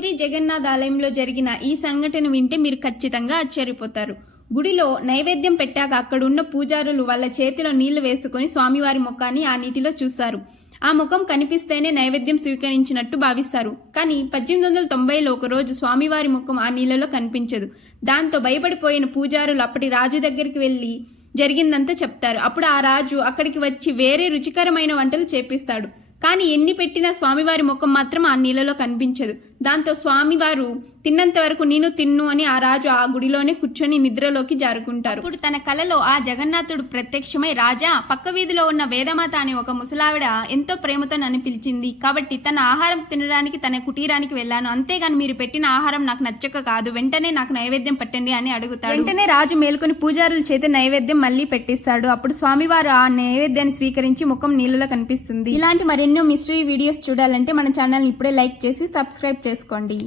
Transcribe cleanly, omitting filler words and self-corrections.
పూరి జగన్నాథ్ ఆలయంలో జరిగిన ఈ సంఘటన వింటే మీరు ఖచ్చితంగా ఆశ్చర్యపోతారు. గుడిలో నైవేద్యం పెట్టాక అక్కడున్న పూజారులు వాళ్ళ చేతిలో నీళ్లు వేసుకొని స్వామివారి ముఖాన్ని ఆ నీటిలో చూశారు. ఆ ముఖం కనిపిస్తేనే నైవేద్యం స్వీకరించినట్టు భావిస్తారు. కానీ 1890లో ఒకరోజు స్వామివారి ముఖం ఆ నీళ్లలో కనిపించదు. దాంతో భయపడిపోయిన పూజారులు అప్పటి రాజు దగ్గరికి వెళ్ళి జరిగిందంతా చెప్తారు. అప్పుడు ఆ రాజు అక్కడికి వచ్చి వేరే రుచికరమైన వంటలు చేపిస్తాడు. కానీ ఎన్ని పెట్టినా స్వామివారి ముఖం మాత్రం ఆ నీళ్ళలో కనిపించదు. దాంతో స్వామివారు తిన్నంత వరకు నేను తిన్ను అని ఆ రాజు ఆ గుడిలోనే కూర్చొని నిద్రలోకి జారుకుంటారు. ఇప్పుడు తన కలలో ఆ జగన్నాథుడు ప్రత్యక్షమై, రాజా, పక్క వీధిలో ఉన్న వేదమాత అనే ఒక ముసలావిడ ఎంతో ప్రేమతో నన్ను పిలిచింది. కాబట్టి తన ఆహారం తినడానికి తన కుటీరానికి వెళ్ళాను. అంతేగాని మీరు పెట్టిన ఆహారం నాకు నచ్చక కాదు. వెంటనే నాకు నైవేద్యం పెట్టండి అని అడుగుతాడు. వెంటనే రాజు మేల్కొని పూజారుల చేత నైవేద్యం మళ్ళీ పెట్టిస్తాడు. అప్పుడు స్వామివారు ఆ నైవేద్యాన్ని స్వీకరించి ముఖం నీళ్ళలో కనిపిస్తుంది. ఇలాంటి మరెన్నో మిస్టరీ వీడియోస్ చూడాలంటే మన ఛానల్ని ఇప్పుడే లైక్ చేసి సబ్స్క్రైబ్ చేసుకోండి.